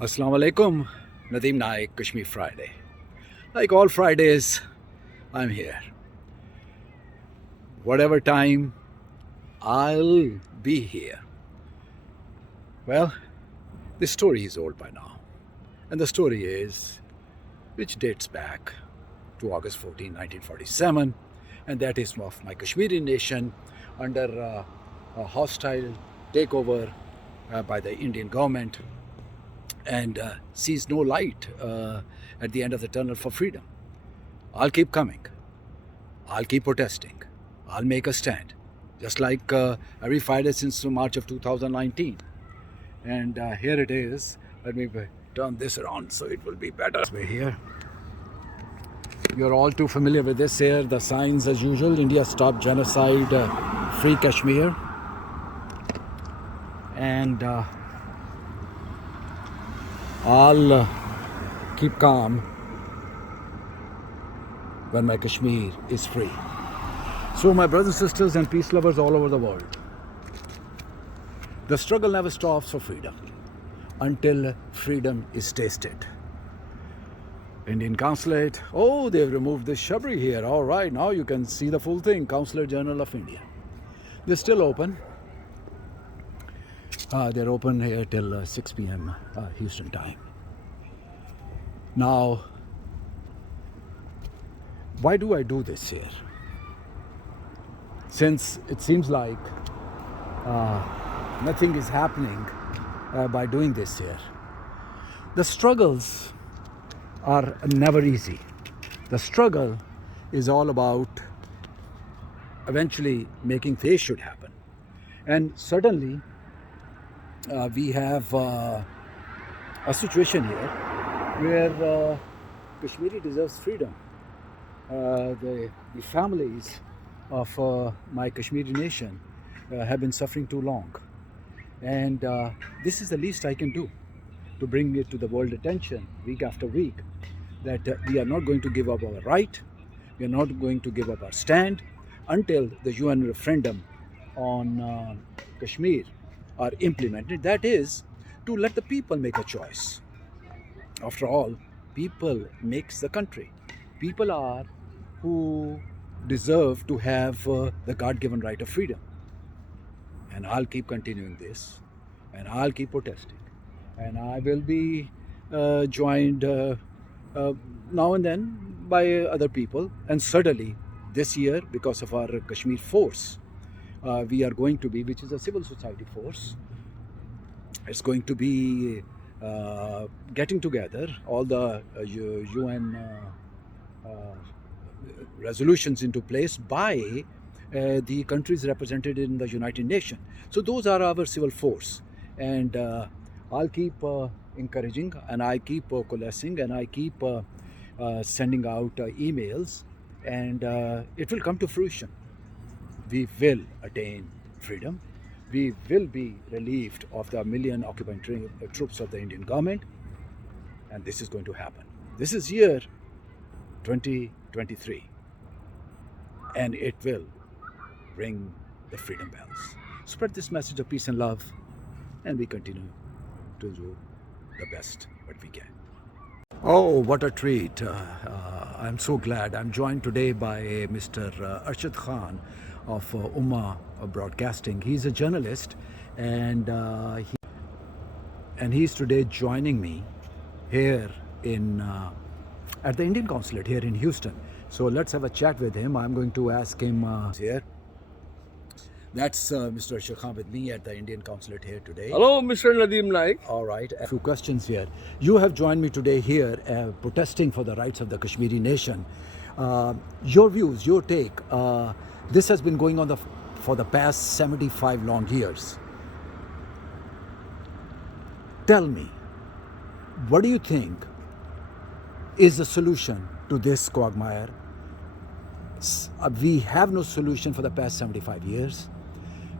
Assalamu alaikum, Nadeem Naik, Kashmir Friday. Like all Fridays, I'm here. Whatever time, I'll be here. Well, this story is old by now. And the story which dates back to August 14, 1947, and that is of my Kashmiri nation under a hostile takeover by the Indian government, and sees no light at the end of the tunnel for freedom. I'll keep coming. I'll keep protesting. I'll make a stand, just like every Friday since March of 2019. And here it is. Let me turn this around so it will be better. We're here. You're all too familiar with this here. The signs as usual. India stop genocide, free Kashmir. And I'll keep calm when my Kashmir is free. So my brothers, sisters and peace lovers all over the world, the struggle never stops for freedom until freedom is tasted. Indian Consulate, oh, they've removed this shrubbery here. All right, now you can see the full thing. Consulate General of India. They're still open. They're open here till 6 p.m. Houston time. Now, why do I do this here? Since it seems like nothing is happening by doing this here. The struggles are never easy. The struggle is all about eventually making things should happen. And certainly, we have a situation here where Kashmiri deserves freedom. The families of my Kashmiri nation have been suffering too long. And this is the least I can do to bring it to the world attention week after week, that we are not going to give up our right, we are not going to give up our stand until the UN referendum on Kashmir are implemented. That is, to let the people make a choice. After all, people makes the country. People are who deserve to have the God-given right of freedom. And I'll keep continuing this, and I'll keep protesting, and I will be joined now and then by other people. And certainly this year, because of our Kashmir force, we are going to be, which is a civil society force, it's going to be getting together all the UN resolutions into place by the countries represented in the United Nations. So those are our civil force, and I'll keep encouraging, and I keep coalescing, and I keep sending out emails, and it will come to fruition. We will attain freedom. We will be relieved of the million occupying troops of the Indian government, and this is going to happen. This is year 2023, and it will ring the freedom bells. Spread this message of peace and love, and we continue to do the best what we can. Oh, what a treat. I'm so glad. I'm joined today by Mr. Arshad Khan of Ummaa Broadcasting. He's a journalist, and he's today joining me here in at the Indian Consulate here in Houston. So let's have a chat with him. I'm going to ask him here. That's Mr. Arshad Khan with me at the Indian Consulate here today. Hello, Mr. Nadeem Naik. All right, a few questions here. You have joined me today here protesting for the rights of the Kashmiri nation. Your views, your take. This has been going on for the past 75 long years. Tell me, what do you think is the solution to this quagmire? We have no solution for the past 75 years.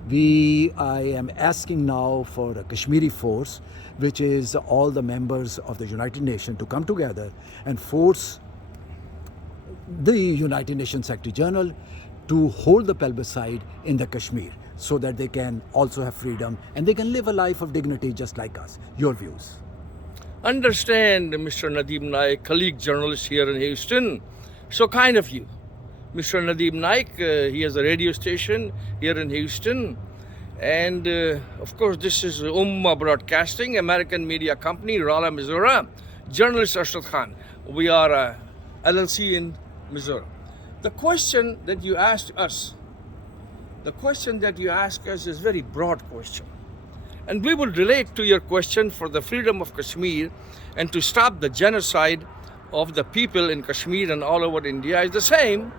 I am asking now for a Kashmiri force, which is all the members of the United Nations, to come together and force the United Nations Secretary General to hold the plebiscite in the Kashmir, so that they can also have freedom and they can live a life of dignity just like us. Your views? Understand, Mr. Nadeem Naik, colleague journalist here in Houston. So kind of you. Mr. Nadeem Naik, he has a radio station here in Houston. And of course, this is Ummaa Broadcasting, American media company, Raleigh, Missouri. Journalist Arshad Khan. We are a LLC in Missouri. The question that you asked us, is very broad question. And we will relate to your question for the freedom of Kashmir and to stop the genocide of the people in Kashmir and all over India is the same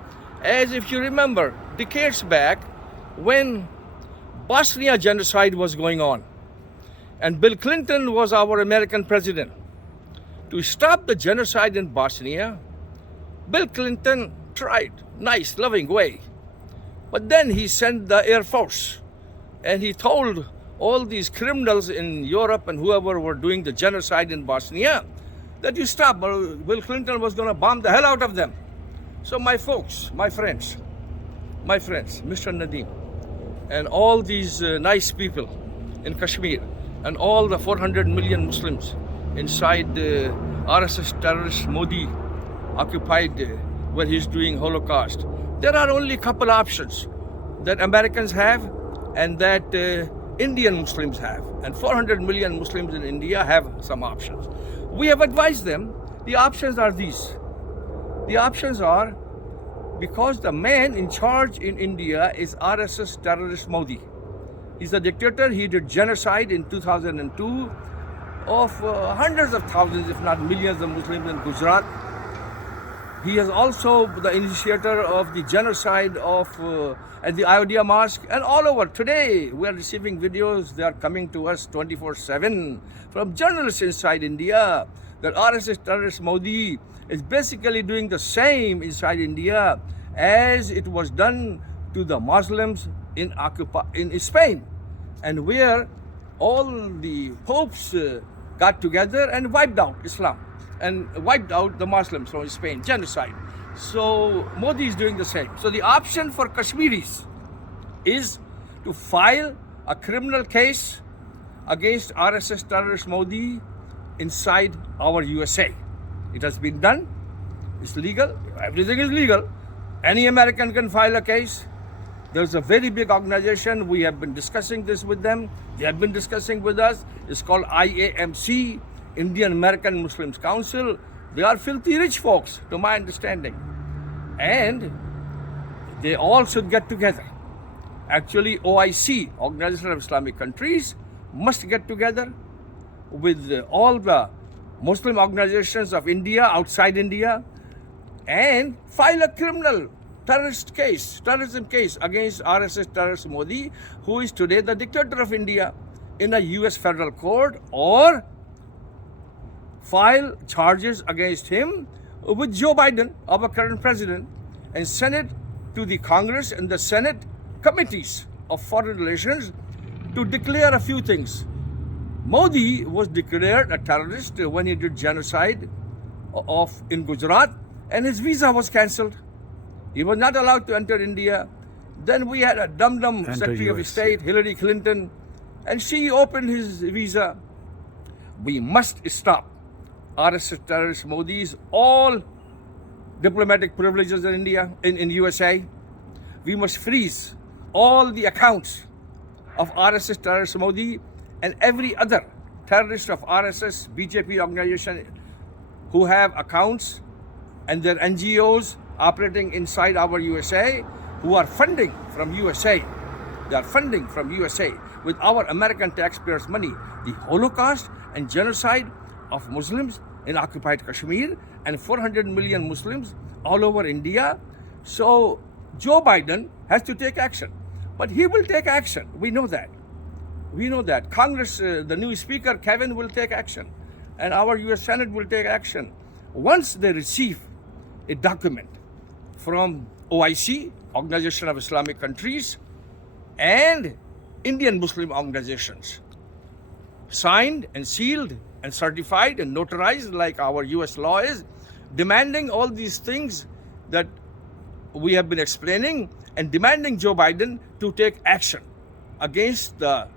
as, if you remember, decades back when Bosnia genocide was going on and Bill Clinton was our American president. To stop the genocide in Bosnia, Bill Clinton tried, nice, loving way. But then he sent the Air Force and he told all these criminals in Europe and whoever were doing the genocide in Bosnia that you stop, or Bill Clinton was going to bomb the hell out of them. So my folks, my friends, Mr. Nadeem, and all these nice people in Kashmir, and all the 400 million Muslims inside the RSS terrorist Modi occupied where he's doing Holocaust. There are only a couple options that Americans have and that Indian Muslims have. And 400 million Muslims in India have some options. We have advised them. The options are these. The options are, because the man in charge in India is RSS terrorist Modi. He's a dictator. He did genocide in 2002 of hundreds of thousands, if not millions of Muslims in Gujarat. He is also the initiator of the genocide of at the Ayodhya Mosque and all over. Today, we are receiving videos. They are coming to us 24/7 from journalists inside India that RSS terrorist Modi is basically doing the same inside India as it was done to the Muslims in Spain, and where all the popes got together and wiped out Islam and wiped out the Muslims from Spain, genocide. So Modi is doing the same. So the option for Kashmiris is to file a criminal case against RSS terrorist Modi inside our USA. It has been done. It's legal. Everything is legal. Any American can file a case. There's a very big organization. We have been discussing this with them. They have been discussing with us. It's called IAMC, Indian American Muslims Council. They are filthy rich folks, to my understanding. And they all should get together. Actually, OIC, Organization of Islamic Countries, must get together with all the Muslim organizations of India, outside India, and file a criminal terrorism case against RSS terrorist Modi, who is today the dictator of India, in a US federal court, or file charges against him with Joe Biden, our current president, and send it to the Congress and the Senate committees of foreign relations to declare a few things. Modi was declared a terrorist when he did genocide in Gujarat, and his visa was cancelled. He was not allowed to enter India. Then we had a dum-dum Secretary of State, Hillary Clinton, and she opened his visa. We must stop RSS terrorist Modi's all diplomatic privileges in India, in USA. We must freeze all the accounts of RSS terrorist Modi and every other terrorist of RSS, BJP organization who have accounts and their NGOs operating inside our USA, who are funding from USA. They are funding from USA with our American taxpayers' money the Holocaust and genocide of Muslims in occupied Kashmir and 400 million Muslims all over India. So Joe Biden has to take action. But he will take action. We know that. We know that. Congress, the new Speaker, Kevin, will take action. And our US Senate will take action. Once they receive a document from OIC, Organization of Islamic Countries, and Indian Muslim organizations, signed and sealed and certified and notarized like our US law is, demanding all these things that we have been explaining, and demanding Joe Biden to take action against the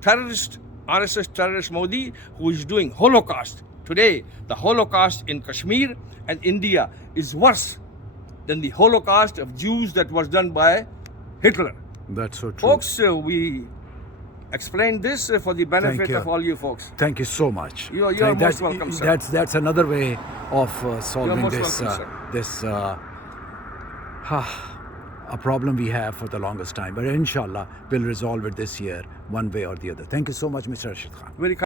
terrorist RSS terrorist Modi, who is doing Holocaust. Today, the Holocaust in Kashmir and India is worse than the Holocaust of Jews that was done by Hitler. That's so true. Folks, we explained this for the benefit you. of all you folks. Thank you so much. You're Thank- most welcome, sir. That's another way of solving most this welcome, a problem we have for the longest time. But inshallah, we'll resolve it this year, one way or the other. Thank you so much, Mr. Arshad Khan. Very